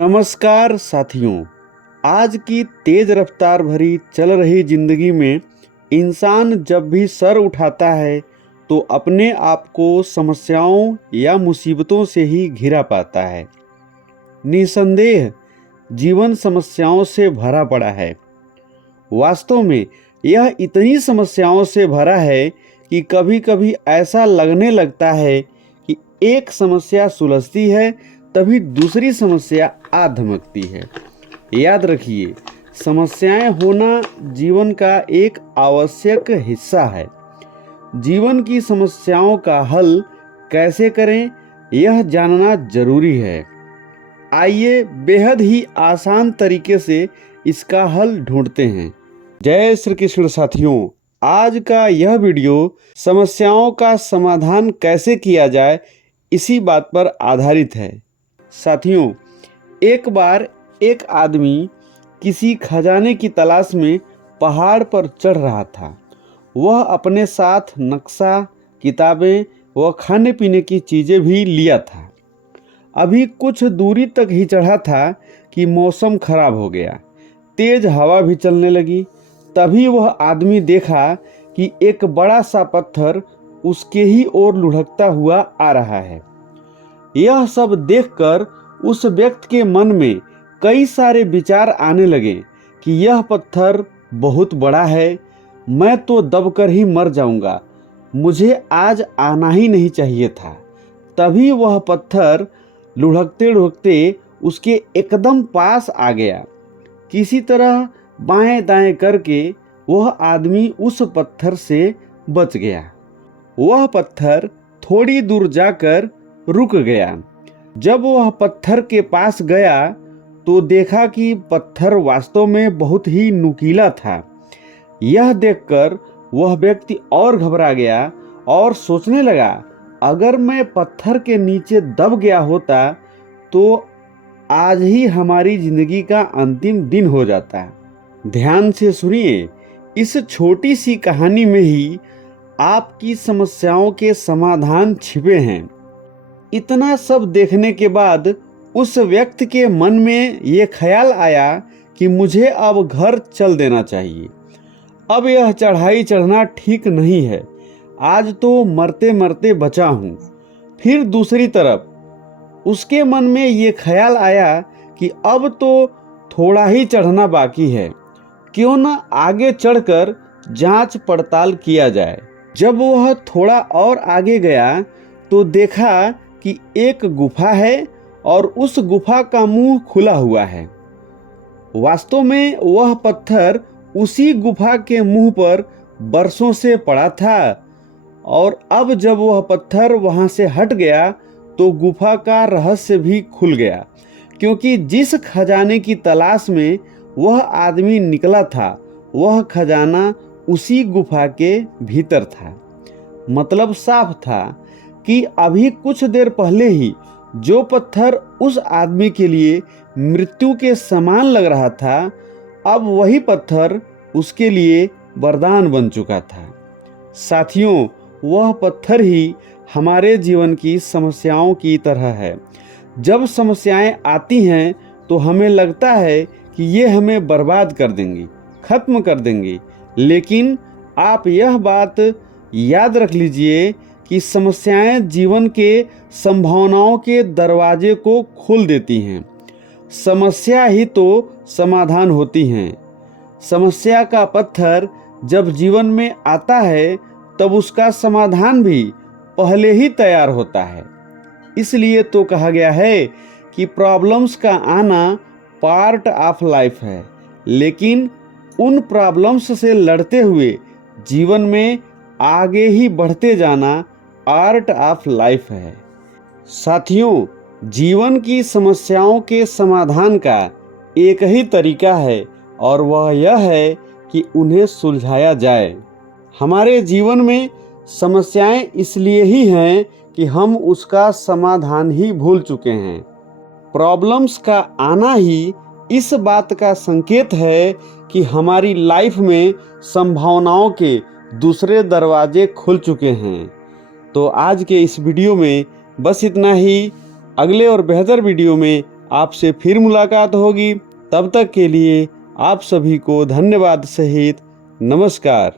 नमस्कार साथियों। आज की तेज रफ्तार भरी चल रही जिंदगी में इंसान जब भी सर उठाता है तो अपने आप को समस्याओं या मुसीबतों से ही घिरा पाता है। निसंदेह जीवन समस्याओं से भरा पड़ा है। वास्तव में यह इतनी समस्याओं से भरा है कि कभी-कभी ऐसा लगने लगता है कि एक समस्या सुलझती है तभी दूसरी समस्या आ धमकती है। याद रखिए, समस्याएं होना जीवन का एक आवश्यक हिस्सा है। जीवन की समस्याओं का हल कैसे करें, यह जानना जरूरी है। आइए बेहद ही आसान तरीके से इसका हल ढूंढते हैं। जय श्री कृष्ण साथियों। आज का यह वीडियो समस्याओं का समाधान कैसे किया जाए इसी बात पर आधारित है। साथियों, एक बार एक आदमी किसी खजाने की तलाश में पहाड़ पर चढ़ रहा था। वह अपने साथ नक्शा, किताबें व खाने पीने की चीज़ें भी लिया था। अभी कुछ दूरी तक ही चढ़ा था कि मौसम खराब हो गया। तेज हवा भी चलने लगी। तभी वह आदमी देखा कि एक बड़ा सा पत्थर उसके ही ओर लुढ़कता हुआ आ रहा है। यह सब देखकर उस व्यक्ति के मन में कई सारे विचार आने लगे कि यह पत्थर बहुत बड़ा है, मैं तो दबकर ही मर जाऊंगा, मुझे आज आना ही नहीं चाहिए था। तभी वह पत्थर लुढ़कते लुढ़कते उसके एकदम पास आ गया। किसी तरह बाएं दाएं करके वह आदमी उस पत्थर से बच गया। वह पत्थर थोड़ी दूर जाकर रुक गया। जब वह पत्थर के पास गया तो देखा कि पत्थर वास्तव में बहुत ही नुकीला था। यह देखकर वह व्यक्ति और घबरा गया और सोचने लगा, अगर मैं पत्थर के नीचे दब गया होता तो आज ही हमारी जिंदगी का अंतिम दिन हो जाता। ध्यान से सुनिए, इस छोटी सी कहानी में ही आपकी समस्याओं के समाधान छिपे हैं। इतना सब देखने के बाद उस व्यक्ति के मन में ये ख्याल आया कि मुझे अब घर चल देना चाहिए। अब यह चढ़ाई चढ़ना ठीक नहीं है, आज तो मरते मरते बचा हूँ। फिर दूसरी तरफ उसके मन में ये ख्याल आया कि अब तो थोड़ा ही चढ़ना बाकी है, क्यों न आगे चढ़कर जांच पड़ताल किया जाए। जब वह थोड़ा और आगे गया तो देखा कि एक गुफा है और उस गुफा का मुंह खुला हुआ है। वास्तव में वह पत्थर उसी गुफा के मुंह पर बरसों से पड़ा था और अब जब वह पत्थर वहां से हट गया तो गुफा का रहस्य भी खुल गया, क्योंकि जिस खजाने की तलाश में वह आदमी निकला था वह खजाना उसी गुफा के भीतर था। मतलब साफ था कि अभी कुछ देर पहले ही जो पत्थर उस आदमी के लिए मृत्यु के समान लग रहा था, अब वही पत्थर उसके लिए वरदान बन चुका था। साथियों, वह पत्थर ही हमारे जीवन की समस्याओं की तरह है। जब समस्याएं आती हैं तो हमें लगता है कि ये हमें बर्बाद कर देंगी, खत्म कर देंगी, लेकिन आप यह बात याद रख लीजिए कि समस्याएं जीवन के संभावनाओं के दरवाजे को खोल देती हैं। समस्या ही तो समाधान होती हैं। समस्या का पत्थर जब जीवन में आता है तब उसका समाधान भी पहले ही तैयार होता है। इसलिए तो कहा गया है कि प्रॉब्लम्स का आना पार्ट ऑफ लाइफ है, लेकिन उन प्रॉब्लम्स से लड़ते हुए जीवन में आगे ही बढ़ते जाना आर्ट ऑफ लाइफ है। साथियों, जीवन की समस्याओं के समाधान का एक ही तरीका है और वह यह है कि उन्हें सुलझाया जाए। हमारे जीवन में समस्याएं इसलिए ही हैं कि हम उसका समाधान ही भूल चुके हैं। प्रॉब्लम्स का आना ही इस बात का संकेत है कि हमारी लाइफ में संभावनाओं के दूसरे दरवाजे खुल चुके हैं। तो आज के इस वीडियो में बस इतना ही। अगले और बेहतर वीडियो में आपसे फिर मुलाकात होगी। तब तक के लिए आप सभी को धन्यवाद सहित नमस्कार।